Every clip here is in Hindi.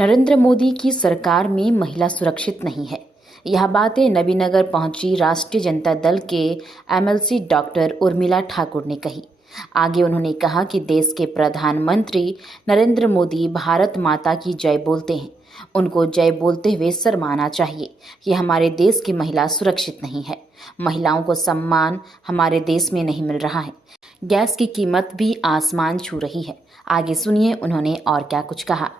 नरेंद्र मोदी की सरकार में महिला सुरक्षित नहीं है। यह बातें नबीनगर पहुंची राष्ट्रीय जनता दल के एमएलसी डॉक्टर उर्मिला ठाकुर ने कही। आगे उन्होंने कहा कि देश के प्रधानमंत्री नरेंद्र मोदी भारत माता की जय बोलते हैं। उनको जय बोलते हुए शर्माना चाहिए कि हमारे देश की महिला सुरक्षित नहीं है। महिलाओं को सम्मान हमारे देश में नहीं मिल रहा है। गैस की कीमत भी आसमान छू रही है। आगे सुनिए उन्होंने और क्या कुछ कहा।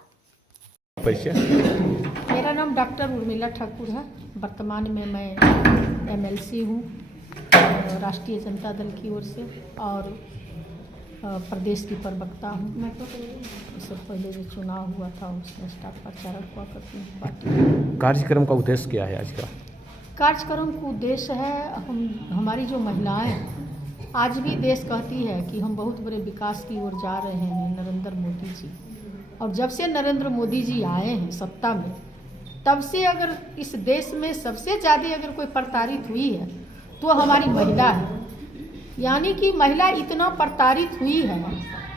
मेरा नाम डॉक्टर उर्मिला ठाकुर है। वर्तमान में मैं एमएलसी हूँ राष्ट्रीय जनता दल की ओर से और प्रदेश की प्रवक्ता हूँ। मैं तो इससे पहले जो चुनाव हुआ था उसमें स्टाफ प्रचारक हुआ करती हूँ पार्टी। कार्यक्रम का उद्देश्य क्या है आज का? कार्यक्रम का उद्देश्य है हमारी जो महिलाएं आज भी देश कहती है कि हम बहुत बड़े विकास की ओर जा रहे हैं नरेंद्र मोदी जी। और जब से नरेंद्र मोदी जी आए हैं सत्ता में तब से अगर इस देश में सबसे ज़्यादा अगर कोई प्रताड़ित हुई है तो हमारी महिला है। यानी कि महिला इतना प्रताड़ित हुई है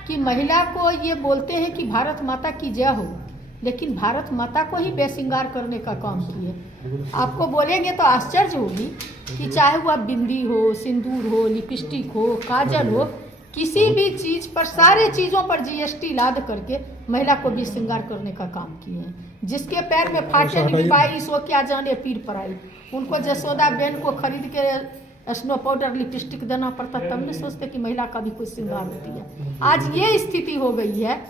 कि महिला को ये बोलते हैं कि भारत माता की जय हो, लेकिन भारत माता को ही बेसिंगार करने का काम किए। आपको बोलेंगे तो आश्चर्य होगी कि चाहे वह बिंदी हो, सिंदूर हो, लिपस्टिक हो, काजल हो, किसी भी चीज़ पर सारे चीज़ों पर जीएसटी लाद करके महिला को भी श्रृंगार करने का काम किए हैं। जिसके पैर में फाटे नहीं पाई सो क्या जाने पीर पर आई। उनको जसोदा बेन को खरीद के स्नो पाउडर लिपस्टिक देना पड़ता तब नहीं सोचते कि महिला का भी कोई श्रृंगार होती है। आज ये स्थिति हो गई है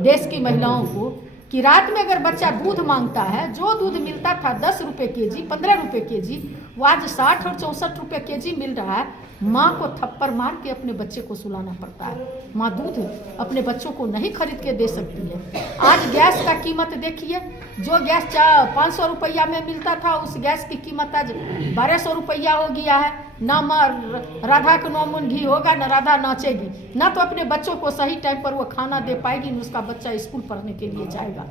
देश की महिलाओं को कि रात में अगर बच्चा दूध मांगता है, जो दूध मिलता था 10 रुपये केजी, 15 रुपये केजी, वो आज 60 और 64 रुपये केजी मिल रहा है। माँ को थप्पड़ मार के अपने बच्चे को सुलाना पड़ता है। माँ दूध अपने बच्चों को नहीं खरीद के दे सकती है। आज गैस का कीमत देखिए, जो गैस 500 रुपया में मिलता था उस गैस की कीमत आज 1200 रुपया हो गया है। ना माँ राधा का 9 मन घी होगा, ना राधा नाचेगी, ना तो अपने बच्चों को सही टाइम पर वो खाना दे पाएगी, न उसका बच्चा स्कूल पढ़ने के लिए जाएगा।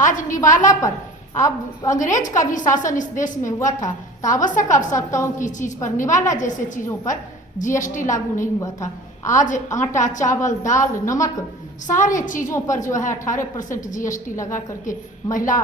आज निवाला पर अब अंग्रेज का भी शासन इस देश में हुआ था तो आवश्यक आवश्यकताओं की चीज़ पर निवाला जैसे चीज़ों पर जीएसटी लागू नहीं हुआ था। आज आटा, चावल, दाल, नमक सारे चीज़ों पर जो है 18% जीएसटी लगा करके महिला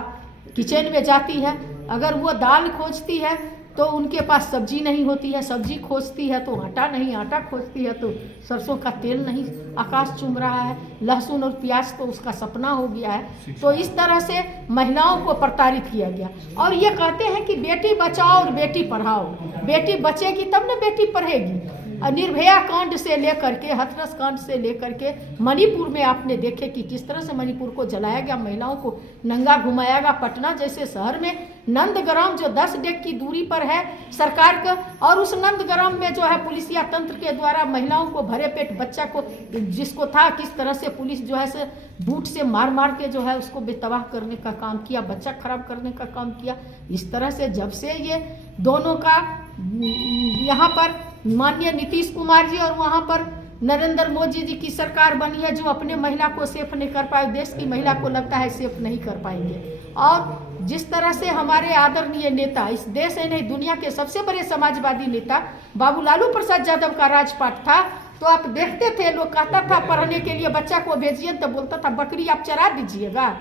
किचन में जाती है। अगर वो दाल खोजती है तो उनके पास सब्जी नहीं होती है, सब्जी खोजती है तो आटा नहीं, आटा खोजती है तो सरसों का तेल नहीं, आकाश चूम रहा है। लहसुन और प्याज तो उसका सपना हो गया है। तो इस तरह से महिलाओं को प्रताड़ित किया गया। और ये कहते हैं कि बेटी बचाओ और बेटी पढ़ाओ। बेटी बचेगी तब न बेटी पढ़ेगी। निर्भया कांड से लेकर के हथरस कांड से लेकर के मणिपुर में आपने देखे कि किस तरह से मणिपुर को जलाया गया, महिलाओं को नंगा घुमाया गया। पटना जैसे शहर में नंदग्राम जो 10 डेग की दूरी पर है सरकार का, और उस नंदग्राम में जो है पुलिसिया तंत्र के द्वारा महिलाओं को भरे पेट बच्चा को जिसको था किस तरह से पुलिस जो है से बूट से मार मार के जो है उसको बेतबाह करने का काम किया, बच्चा खराब करने का काम किया। इस तरह से जब से ये दोनों का यहाँ पर माननीय नीतीश कुमार जी और वहाँ पर नरेंद्र मोदी जी की सरकार बनी है जो अपने महिला को सेफ नहीं कर पाए, देश की महिला को लगता है सेफ नहीं कर पाएंगे। और जिस तरह से हमारे आदरणीय नेता इस देश ही नहीं दुनिया के सबसे बड़े समाजवादी नेता बाबू लालू प्रसाद यादव का राजपाट था तो आप देखते थे, लोग कहता था पढ़ने के लिए बच्चा को भेजिए तो बोलता था बकरी आप चरा दीजिएगा।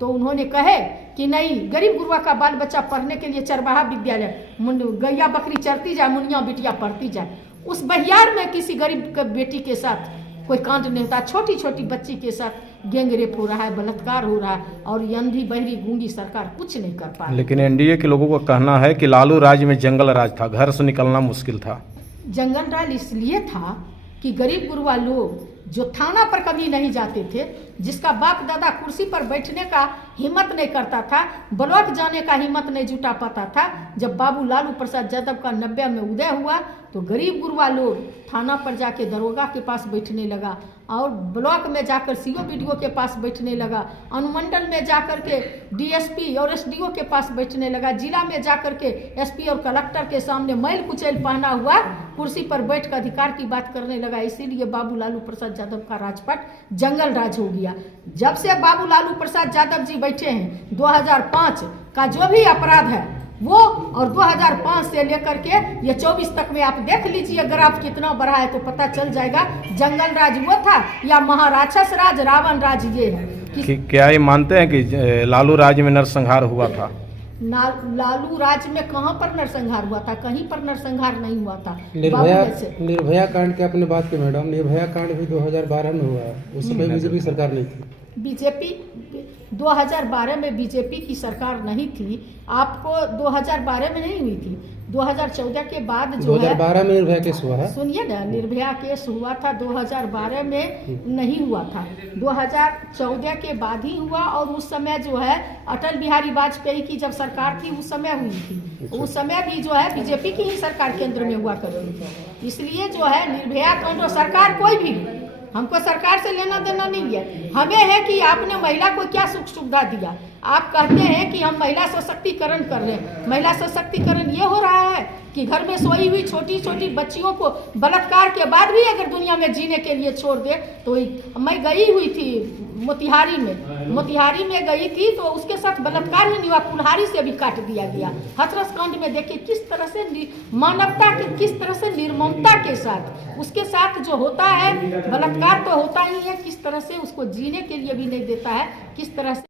तो उन्होंने कहे कि नहीं, गरीब गुरुआ का बाल बच्चा पढ़ने के लिए चरवाहा विद्यालय, गैया बकरी चरती जाए, मुनिया बिटिया पढ़ती जाए। उस बहियार में किसी गरीब बेटी के साथ कोई कांड नहीं होता। छोटी छोटी बच्ची के साथ गैंग रेप हो रहा है, बलात्कार हो रहा है और ये अंधी बहरी गूंगी सरकार कुछ नहीं कर पा रही। लेकिन एनडीए के लोगों का कहना है कि लालू राज में जंगल राज था, घर से निकलना मुश्किल था। जंगल राज इसलिए था कि गरीब गुरुआ लोग जो थाना पर कभी नहीं जाते थे, जिसका बाप दादा कुर्सी पर बैठने का हिम्मत नहीं करता था, ब्लॉक जाने का हिम्मत नहीं जुटा पाता था, जब बाबू लालू प्रसाद यादव का 90 में उदय हुआ तो गरीब गुरुआ लोग थाना पर जाके दरोगा के पास बैठने लगा और ब्लॉक में जाकर सीओ बीडीओ के पास बैठने लगा, अनुमंडल में जाकर के डीएसपी और एसडीओ के पास बैठने लगा, जिला में जाकर के एसपी और कलेक्टर के सामने मैल कुचैल पहना हुआ कुर्सी पर बैठ कर अधिकार की बात करने लगा। इसीलिए बाबू लालू प्रसाद यादव का राजपाट जंगल राज हो गया। जब से बाबू लालू प्रसाद यादव जी बैठे हैं 2005 का जो भी अपराध है वो और 2005 से लेकर के ये 24 तक में आप देख लीजिए ग्राफ कितना बढ़ा है तो पता चल जाएगा जंगल राज वो था या महाराक्षस राज रावण राज ये है। क्या ये मानते हैं कि लालू राज में नरसंहार हुआ था? लालू राज में कहाँ पर नरसंहार हुआ था? कहीं पर नरसंहार नहीं हुआ था। निर्भया कांड की आपने बात की मैडम, निर्भया कांड भी 2012 में हुआ है, उस समय बीजेपी सरकार नहीं थी। बीजेपी 2012 में बीजेपी की सरकार नहीं थी। आपको 2012 में नहीं हुई थी, 2014 के बाद जो है 2012 में निर्भया केस हुआ है। सुनिए ना, निर्भया केस हुआ था 2012 में नहीं हुआ था, 2014 के बाद ही हुआ। और उस समय जो है अटल बिहारी वाजपेयी की जब सरकार थी उस समय हुई थी। उस समय भी जो है बीजेपी की ही सरकार केंद्र में हुआ करती थी। इसलिए जो है निर्भया कांड, सरकार कोई भी, हमको सरकार से लेना देना नहीं है। हमें है कि आपने महिला को क्या सुख सुविधा दिया। आप कहते हैं कि हम महिला सशक्तिकरण कर रहे हैं। महिला सशक्तिकरण ये हो रहा है कि घर में सोई हुई छोटी छोटी बच्चियों को बलात्कार के बाद भी अगर दुनिया में जीने के लिए छोड़ दे तो। मैं गई हुई थी मोतिहारी में गई थी तो उसके साथ बलात्कार ही नहीं हुआ, कुल्हाड़ी से भी काट दिया गया। हाथरस कांड में देखिए किस तरह से मानवता के, किस तरह से निर्ममता के साथ उसके साथ जो होता है, बलात्कार तो होता ही है, किस तरह से उसको जीने के लिए भी नहीं देता है, किस तरह से